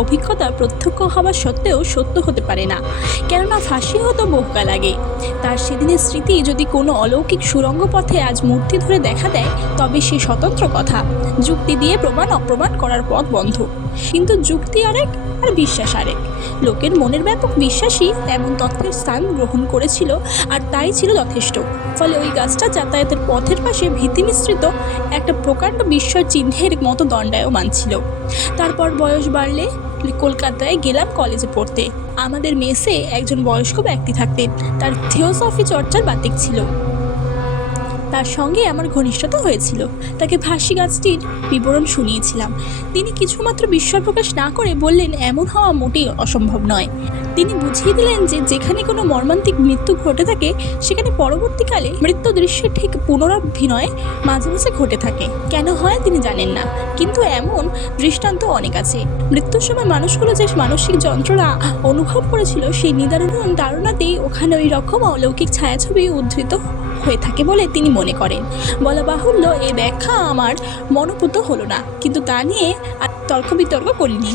অভিজ্ঞতা প্রত্যক্ষ হওয়া সত্ত্বেও সত্য হতে পারে না, কেননা ফাঁসি হতো বহুকাল আগে। তার সেদিনের স্মৃতি যদি কোনো অলৌকিক সুরঙ্গ পথে আজ মূর্তি ধরে দেখা দেয়, তবে সে স্বতন্ত্র কথা। যুক্তি দিয়ে প্রমাণ অপ্রমাণ করার পথ বন্ধ। কিন্তু যুক্তি আরেক আর বিশ্বাস আরেক। লোকের মনের ব্যাপক বিশ্বাসী এমন তথ্যের স্থান গ্রহণ করেছিল, আর তাই ছিল যথেষ্ট। ফলে ওই গাছটা যাতায়াতের পথের পাশে ভীতি মিশ্রিত একটা প্রকাণ্ড বিস্ময় চিহ্নের মতো দণ্ডায়মান ছিল। তারপর বয়স বাড়লে কলকাতায় গেলাম কলেজে পড়তে। আমাদের মেসে একজন বয়স্ক ব্যক্তি থাকতেন। তার থিওসফি চর্চার বাতিক ছিল। তার সঙ্গে আমার ঘনিষ্ঠতা হয়েছিল। তাকে ফাঁসি গাছটির বিবরণ শুনিয়েছিলাম। তিনি কিছুমাত্র বিস্ময় প্রকাশ না করে বললেন, এমন হওয়া মোটেই অসম্ভব নয়। তিনি বুঝিয়ে দিলেন যে যেখানে কোনো মর্মান্তিক মৃত্যু ঘটে থাকে, সেখানে পরবর্তীকালে মৃত্যু দৃশ্যের ঠিক পুনরাভিনয় মাঝে মাঝে ঘটে থাকে। কেন হয় তিনি জানেন না, কিন্তু এমন দৃষ্টান্ত অনেক আছে। মৃত্যুর সময় মানুষগুলো যে মানসিক যন্ত্রণা অনুভব করেছিল, সেই নিদারুণ ধারণাতেই ওখানে ওই রকম অলৌকিক ছায়াছবি উদ্ধৃত হয়ে থাকে বলে তিনি মনে করেন। বলা বাহুল্য, এই ব্যাখ্যা আমার মনোপুত হলো না, কিন্তু তা নিয়ে আর তর্ক বিতর্ক করিনি।